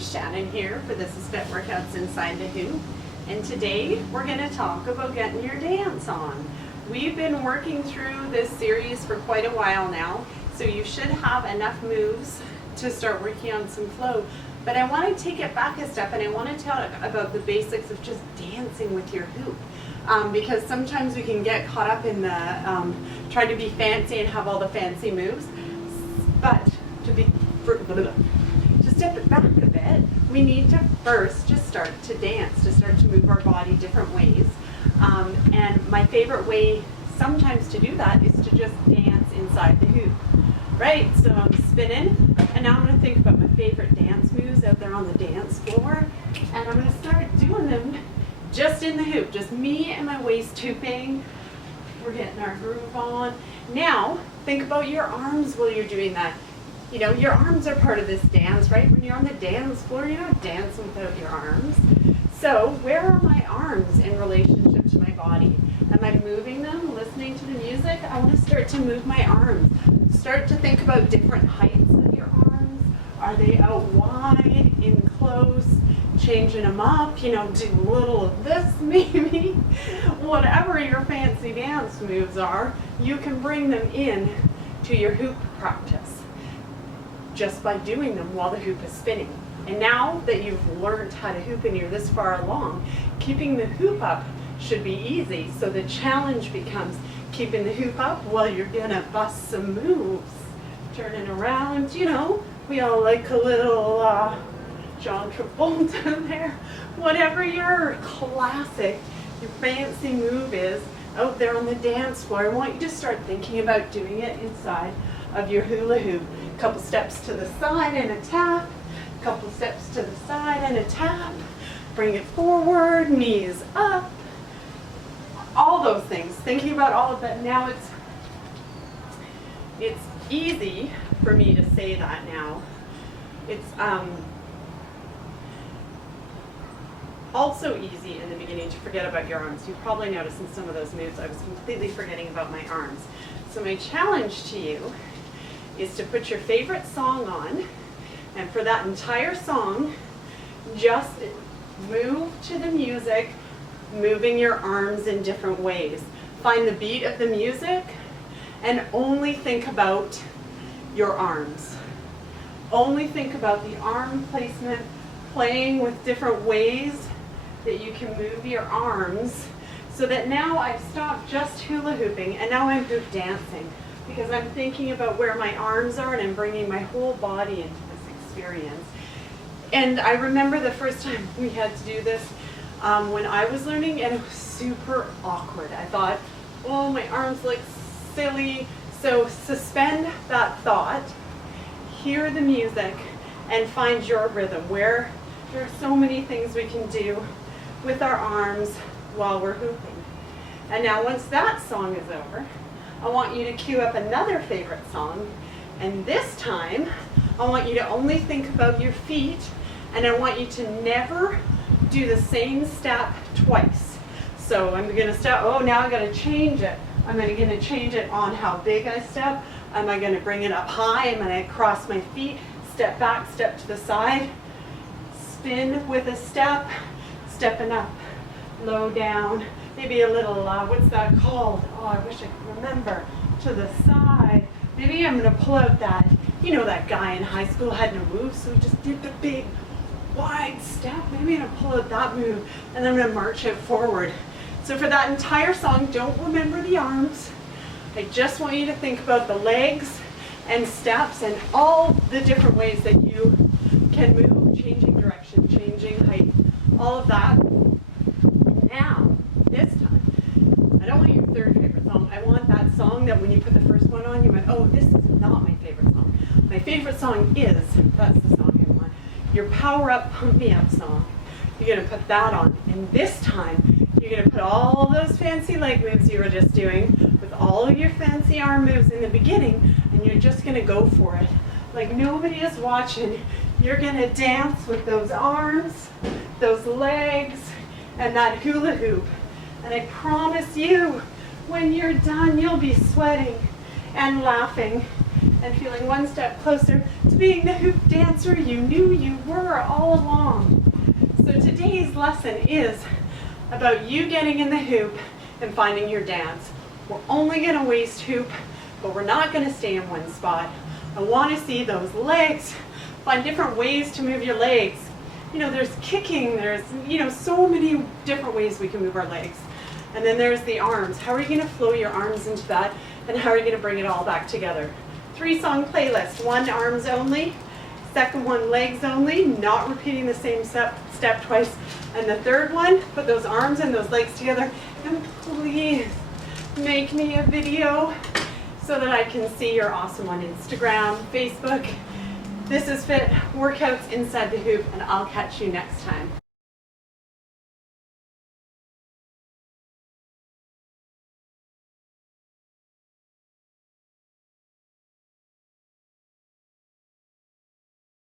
Shannon here for the Spit Workouts Inside the Hoop, and today we're going to talk about getting your dance on. We've been working through this series for quite a while now, so you should have enough moves to start working on some flow. But I want to take it back a step and I want to talk about the basics of just dancing with your hoop. Because sometimes we can get caught up in the trying to be fancy and have all the fancy moves. But to step it back a bit, we need to first just start to dance, to start to move our body different ways. And my favorite way sometimes to do that is to just dance inside the hoop. Right, so I'm spinning, and now I'm going to think about my favorite dance moves out there on the dance floor, and I'm going to start doing them just in the hoop, just me and my waist hooping. We're getting our groove on. Now, think about your arms while you're doing that. You know, your arms are part of this dance, right? When you're on the dance floor, you're not dancing without your arms. So, where are my arms in relationship to my body? Am I moving them, listening to the music? I want to start to move my arms. Start to think about different heights of your arms. Are they out wide, in close, changing them up, you know, do a little of this maybe. Whatever your fancy dance moves are, you can bring them in to your hoop practice just by doing them while the hoop is spinning. And now that you've learned how to hoop and you're this far along, keeping the hoop up should be easy. So the challenge becomes keeping the hoop up while you're gonna bust some moves. Turning around, you know, we all like a little John Travolta there. Whatever your classic, your fancy move is out there on the dance floor, I want you to start thinking about doing it inside of your hula hoop. A couple steps to the side and a tap, a couple steps to the side and a tap. Bring it forward, knees up. All those things, thinking about all of that. Now it's easy for me to say that now. It's also easy in the beginning to forget about your arms. You probably noticed in some of those moves I was completely forgetting about my arms. So my challenge to you is to put your favorite song on, and for that entire song, just move to the music, moving your arms in different ways. Find the beat of the music and only think about your arms. Only think about the arm placement, playing with different ways that you can move your arms, so that now I've stopped just hula hooping and now I'm hoop dancing, because I'm thinking about where my arms are and I'm bringing my whole body into this experience. And I remember the first time we had to do this when I was learning, and it was super awkward. I thought, oh, my arms look silly. So suspend that thought, hear the music, and find your rhythm, where there are so many things we can do with our arms while we're hooping. And now once that song is over, I want you to cue up another favorite song, and this time I want you to only think about your feet, and I want you to never do the same step twice. So I'm going to step, oh, now I'm going to change it. I'm going to change it on how big I step. Am I going to bring it up high? Am I going to cross my feet, step back, step to the side, spin with a step, stepping up, low down, maybe a little, what's that called? Oh, I wish I could remember. To the side. Maybe I'm going to pull out that, you know, that guy in high school had no moves, so he just did the big wide step. Maybe I'm going to pull out that move, and then I'm going to march it forward. So for that entire song, don't remember the arms. I just want you to think about the legs and steps and all the different ways that you can move, changing direction, changing height, all of that. Now, this time, I don't want your third favorite song. I want that song that when you put the first one on, you went, oh, this is not my favorite song. My favorite song is, that's the song I want, your Power Up, Pump Me Up song. You're going to put that on, and this time, you're going to put all those fancy leg moves you were just doing with all of your fancy arm moves in the beginning, and you're just going to go for it. Like nobody is watching. You're going to dance with those arms, those legs, and that hula hoop. And I promise you, when you're done, you'll be sweating and laughing and feeling one step closer to being the hoop dancer you knew you were all along. So today's lesson is about you getting in the hoop and finding your dance. We're only going to waist hoop, but we're not going to stay in one spot. I want to see those legs. Find different ways to move your legs. You know, there's kicking, there's, so many different ways we can move our legs. And then there's the arms. How are you going to flow your arms into that? And how are you going to bring it all back together? 3-song playlist. 1 arms only. Second one legs only, not repeating the same step twice. And the third one, put those arms and those legs together. And please make me a video so that I can see you're awesome on Instagram, Facebook. This is Fit Workouts Inside the Hoop, and I'll catch you next time.